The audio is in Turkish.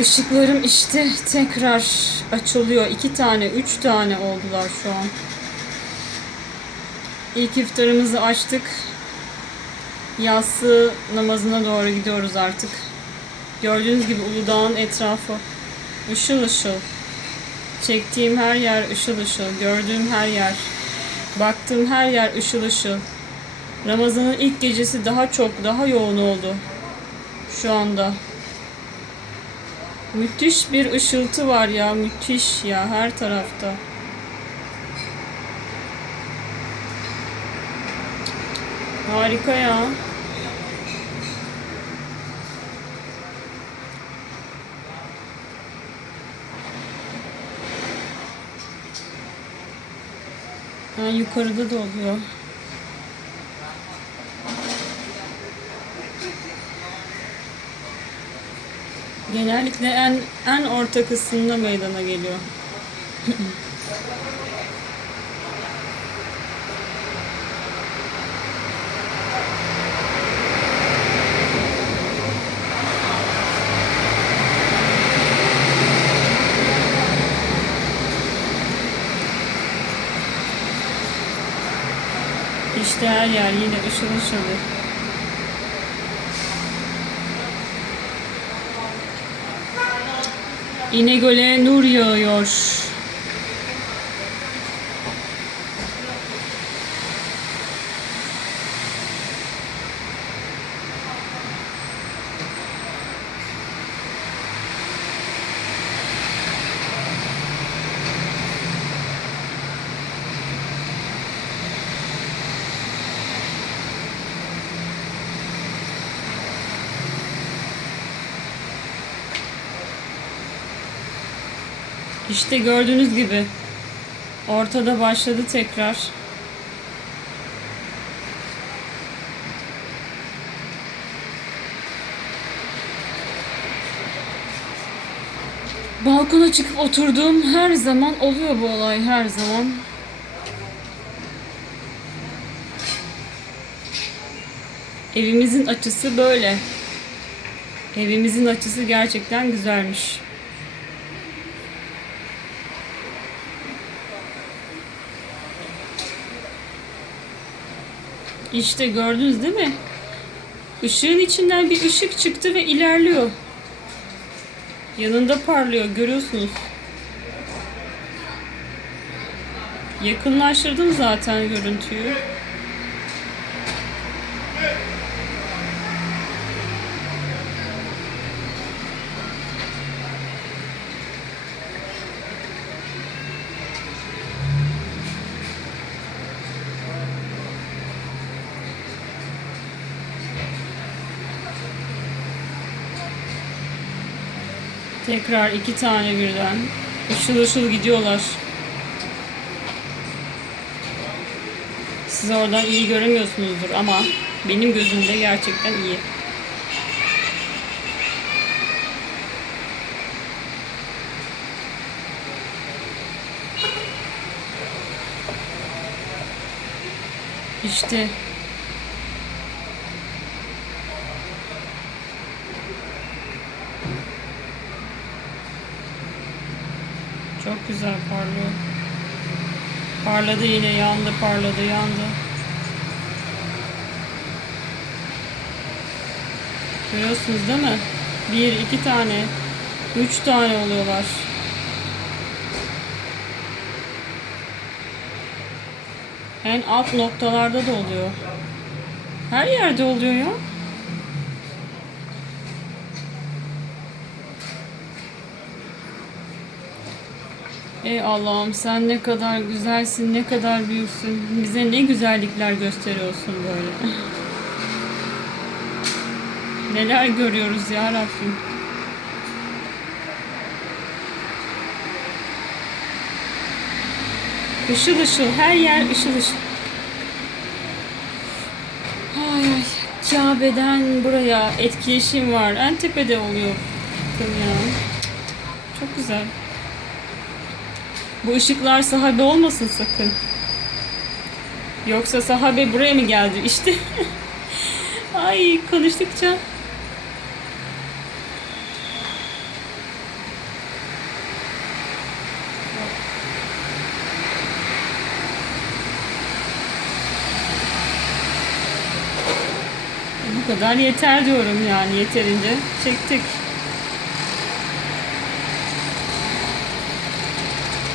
Işıklarım işte tekrar açılıyor. İki tane, üç tane oldular şu an. İlk iftarımızı açtık. Yatsı namazına doğru gidiyoruz artık. Gördüğünüz gibi Uludağ'ın etrafı ışıl ışıl. Çektiğim her yer ışıl ışıl. Gördüğüm her yer. Baktığım her yer ışıl ışıl. Ramazan'ın ilk gecesi daha çok, daha yoğun oldu. Şu anda. Müthiş bir ışıltı var ya, müthiş ya her tarafta. Harika ya. Ha, yukarıda da oluyor. Genellikle en en orta kısmında meydana geliyor. İşte her yer yine ışıl ışıl. İnegöl'e nur yağıyor. İşte gördüğünüz gibi ortada başladı tekrar. Balkona çıkıp oturduğum her zaman oluyor bu olay her zaman. Evimizin açısı böyle. Evimizin açısı gerçekten güzelmiş. İşte gördünüz değil mi? Işığın içinden bir ışık çıktı ve ilerliyor. Yanında parlıyor görüyorsunuz. Yakınlaştırdım zaten görüntüyü. Tekrar iki tane birden. Işıl ışıl gidiyorlar. Siz oradan iyi göremiyorsunuzdur ama benim gözümde gerçekten iyi. İşte Çok güzel parlıyor. Parladı yine yandı parladı yandı. Görüyorsunuz değil mi? Bir, iki tane, üç tane oluyorlar. En alt noktalarda da oluyor. Her yerde oluyor ya. Ey Allah'ım sen ne kadar güzelsin, ne kadar büyüksün. Bize ne güzellikler gösteriyorsun böyle. Neler görüyoruz ya Rabbim. Işıl ışıl, her yer ışıl ışıl. Ay ay, Kabe'den buraya etkileşim var. En tepede oluyor. Bakın ya. Çok güzel. Bu ışıklar sahabe olmasın sakın. Yoksa sahabe buraya mı geldi? İşte. Ay konuştukça. Bu kadar yeter diyorum yani yeterince. Çektik.